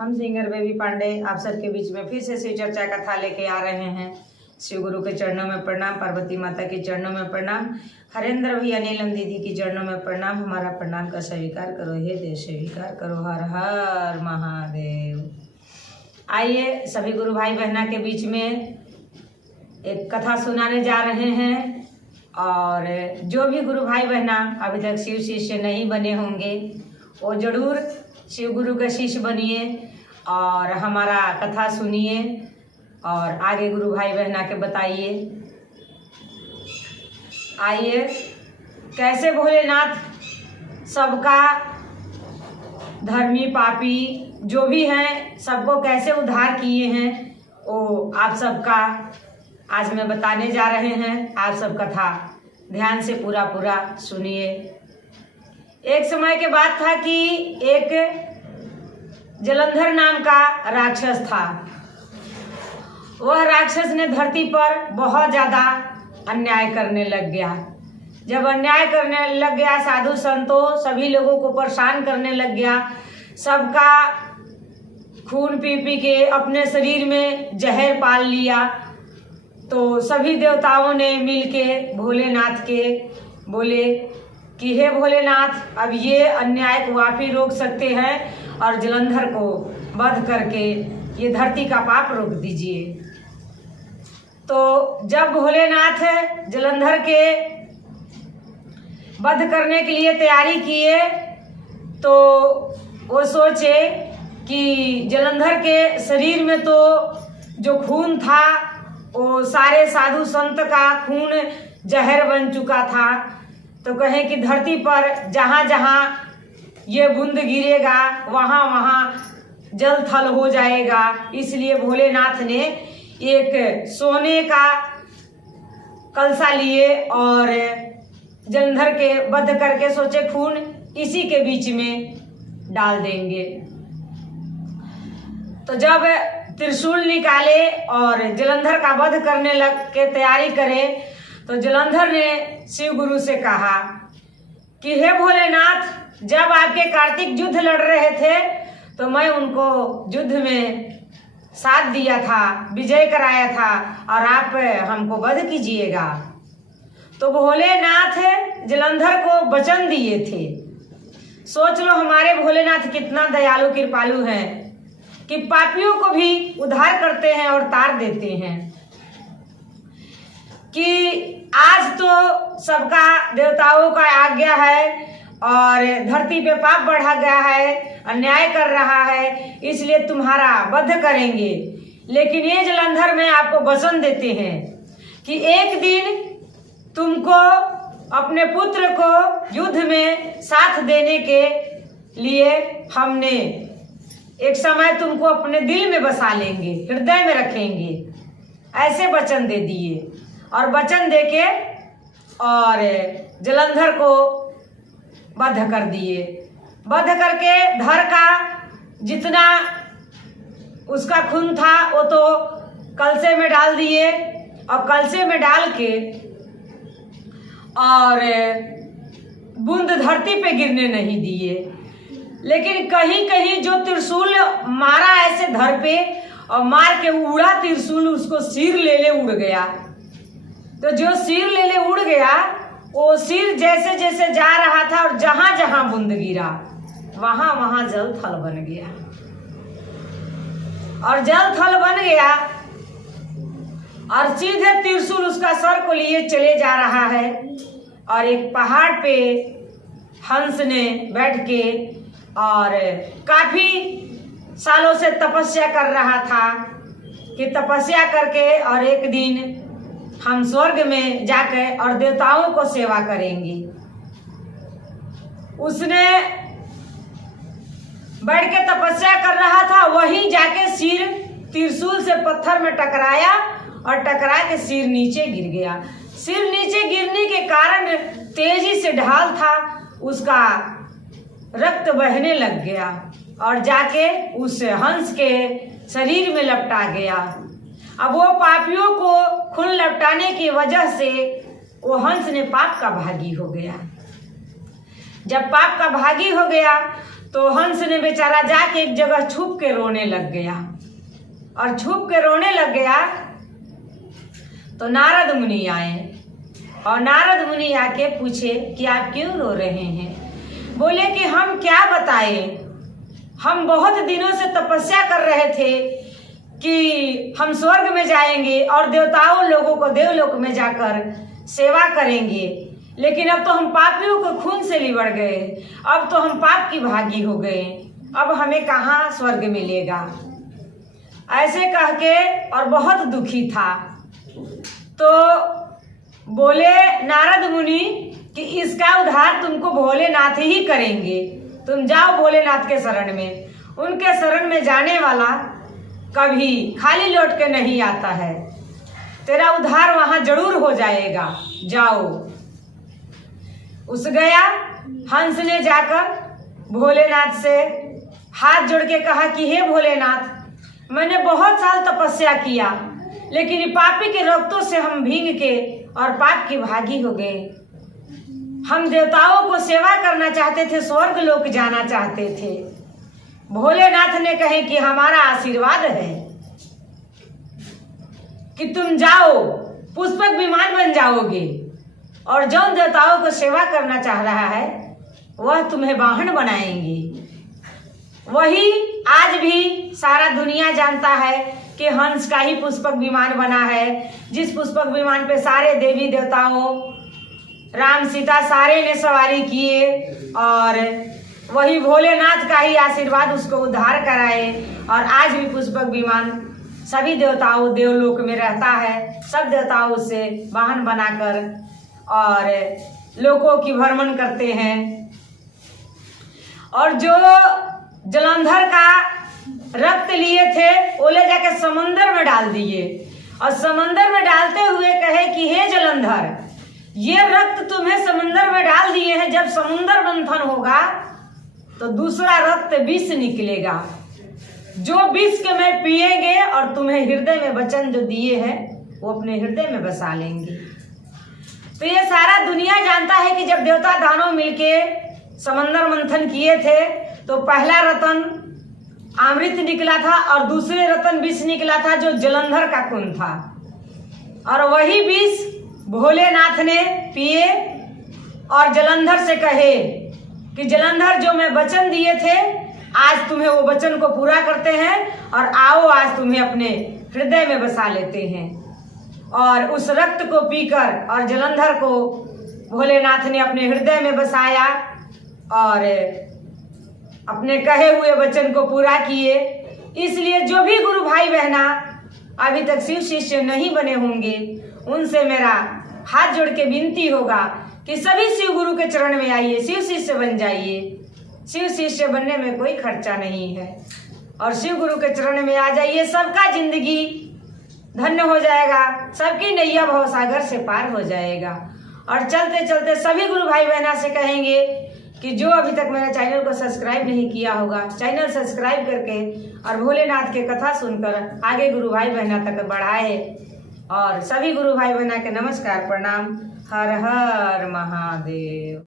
हम singer baby Pandey आप सबके बीच में फिर से शिव चर्चा कथा लेके आ रहे हैं। शिव गुरु के चरणों में प्रणाम, पार्वती माता के चरणों में प्रणाम, हरेंद्र भैया नीलम दीदी की चरणों में प्रणाम। हमारा प्रणाम का स्वीकार करो, हे देव स्वीकार करो, हर हर महादेव। आइए सभी गुरु भाई बहना के बीच में एक कथा सुनाने जा रहे हैं। और जो भी गुरु भाई बहना अभी तक शिव शिष्य नहीं बने होंगे वो जरूर शिव गुरु का शिष्य बनिए और हमारा कथा सुनिए और आगे गुरु भाई बहना के बताइए। आइए कैसे भोलेनाथ सबका धर्मी पापी जो भी हैं सबको कैसे उद्धार किए हैं वो आप सबका आज मैं बताने जा रहे हैं। आप सब कथा ध्यान से पूरा सुनिए। एक समय के बात था कि एक जलंधर नाम का राक्षस था। वह राक्षस ने धरती पर बहुत ज़्यादा अन्याय करने लग गया। जब अन्याय करने लग गया, साधु संतों सभी लोगों को परेशान करने लग गया। सबका खून पी के अपने शरीर में जहर पाल लिया। तो सभी देवताओं ने मिलके भोलेनाथ के बोले कि हे भोलेनाथ, अब ये अन्याय को आप ही रोक सकते हैं और जलंधर को वध करके ये धरती का पाप रोक दीजिए। तो जब भोलेनाथ जलंधर के वध करने के लिए तैयारी किए तो वो सोचे कि जलंधर के शरीर में तो जो खून था वो सारे साधु संत का खून जहर बन चुका था। तो कहें कि धरती पर जहाँ जहाँ ये बूंद गिरेगा वहाँ वहाँ जल थल हो जाएगा। इसलिए भोलेनाथ ने एक सोने का कलसा लिए और जलंधर के वध करके सोचे खून इसी के बीच में डाल देंगे। तो जब त्रिशूल निकाले और जलंधर का वध करने लग के तैयारी करे तो जलंधर ने शिव गुरु से कहा कि हे भोलेनाथ, जब आपके कार्तिक युद्ध लड़ रहे थे तो मैं उनको युद्ध में साथ दिया था, विजय कराया था और आप हमको वध कीजिएगा। तो भोलेनाथ जलंधर को वचन दिए थे। सोच लो हमारे भोलेनाथ कितना दयालु कृपालु हैं कि पापियों को भी उद्धार करते हैं और तार देते हैं। कि आज तो सबका देवताओं का आज्ञा है और धरती पे पाप बढ़ा गया है, अन्याय कर रहा है, इसलिए तुम्हारा वध करेंगे। लेकिन ये जलंधर में आपको वचन देते हैं कि एक दिन तुमको अपने पुत्र को युद्ध में साथ देने के लिए हमने एक समय तुमको अपने दिल में बसा लेंगे, हृदय में रखेंगे। ऐसे वचन दे दिए और वचन देके और जलंधर को वध कर दिए। वध करके धर का जितना उसका खून था वो तो कलसे में डाल दिए और कलसे में डाल के और बूंद धरती पे गिरने नहीं दिए। लेकिन कहीं कहीं जो त्रिशूल मारा ऐसे धर पे और मार के उड़ा त्रिशूल, उसको सिर ले उड़ गया। तो जो सिर ले उड़ गया वो सिर जैसे जैसे जा रहा था और जहां जहां बूंद गिरा वहां वहां जल थल बन गया। और जल थल बन गया और सीधे त्रिशूल उसका सर को लिए चले जा रहा है। और एक पहाड़ पे हंस ने बैठ के और काफी सालों से तपस्या कर रहा था कि तपस्या करके और एक दिन हम स्वर्ग में जाकर और देवताओं को सेवा करेंगे। उसने बैठ के तपस्या कर रहा था, वहीं जाके सिर त्रिशूल से पत्थर में टकराया और टकरा के सिर नीचे गिर गया। सिर नीचे गिरने के कारण तेजी से ढाल था, उसका रक्त बहने लग गया और जाके उस हंस के शरीर में लपटा गया। अब वो पापियों को खून लपटाने की वजह से वो हंस ने पाप का भागी हो गया। जब पाप का भागी हो गया तो हंस ने बेचारा जाके एक जगह छुप के रोने लग गया, और छुप के रोने लग गया तो नारद मुनि आए, और नारद मुनि आके पूछे कि आप क्यों रो रहे हैं। बोले कि हम क्या बताएं, हम बहुत दिनों से तपस्या कर रहे थे कि हम स्वर्ग में जाएंगे और देवताओं लोगों को देवलोक में जाकर सेवा करेंगे, लेकिन अब तो हम पापियों के खून से लिबड़ गए, अब तो हम पाप की भागी हो गए, अब हमें कहाँ स्वर्ग मिलेगा। ऐसे कह के और बहुत दुखी था। तो बोले नारद मुनि कि इसका उद्धार तुमको भोलेनाथ ही करेंगे, तुम जाओ भोलेनाथ के शरण में। उनके शरण में जाने वाला कभी खाली लौट के नहीं आता है, तेरा उद्धार वहां जरूर हो जाएगा, जाओ। उस गया हंस ने जाकर भोलेनाथ से हाथ जोड़ के कहा कि हे भोलेनाथ, मैंने बहुत साल तपस्या किया, लेकिन पापी के रक्तों से हम भीग के और पाप की भागी हो गए। हम देवताओं को सेवा करना चाहते थे, स्वर्ग लोक जाना चाहते थे। भोलेनाथ ने कहे कि हमारा आशीर्वाद है कि तुम जाओ, पुष्पक विमान बन जाओगे, और जो देवताओं को सेवा करना चाह रहा है वह तुम्हें वाहन बनाएंगे। वही आज भी सारा दुनिया जानता है कि हंस का ही पुष्पक विमान बना है, जिस पुष्पक विमान पे सारे देवी देवताओं, राम सीता सारे ने सवारी किए, और वही भोलेनाथ का ही आशीर्वाद उसको उद्धार कराए। और आज भी पुष्पक विमान सभी देवताओं देवलोक में रहता है, सब देवताओं से वाहन बनाकर और लोगों की भ्रमण करते हैं। और जो जलंधर का रक्त लिए थे वो ले जाके समंदर में डाल दिए, और समंदर में डालते हुए कहे कि हे जलंधर, ये रक्त तुम्हें समंदर में डाल दिए हैं, जब समुद्र मंथन होगा तो दूसरा रक्त विष निकलेगा, जो विष के मैं पिएंगे और तुम्हें हृदय में वचन जो दिए हैं वो अपने हृदय में बसा लेंगे। तो ये सारा दुनिया जानता है कि जब देवता दानव मिलके समंदर मंथन किए थे तो पहला रतन अमृत निकला था और दूसरे रतन विष निकला था, जो जलंधर का खून था, और वही विष भोलेनाथ ने पिए और जलंधर से कहे कि जलंधर, जो मैं वचन दिए थे आज तुम्हें वो वचन को पूरा करते हैं, और आओ आज तुम्हें अपने हृदय में बसा लेते हैं। और उस रक्त को पीकर और जलंधर को भोलेनाथ ने अपने हृदय में बसाया और अपने कहे हुए वचन को पूरा किए। इसलिए जो भी गुरु भाई बहना अभी तक शिव शिष्य नहीं बने होंगे, उनसे मेरा हाथ जोड़ के विनती होगा कि सभी शिव गुरु के चरण में आइए, शिव शिष्य बन जाइए। शिव शिष्य बनने में कोई खर्चा नहीं है, और शिव गुरु के चरण में आ जाइए, सबका जिंदगी धन्य हो जाएगा, सबकी नैया भवसागर से पार हो जाएगा। और चलते चलते सभी गुरु भाई बहना से कहेंगे कि जो अभी तक मेरा चैनल को सब्सक्राइब नहीं किया होगा, चैनल सब्सक्राइब करके और भोलेनाथ के कथा सुनकर आगे गुरु भाई बहना तक बढ़ाए। और सभी गुरु भाई बहना के नमस्कार प्रणाम। हर हर महादेव।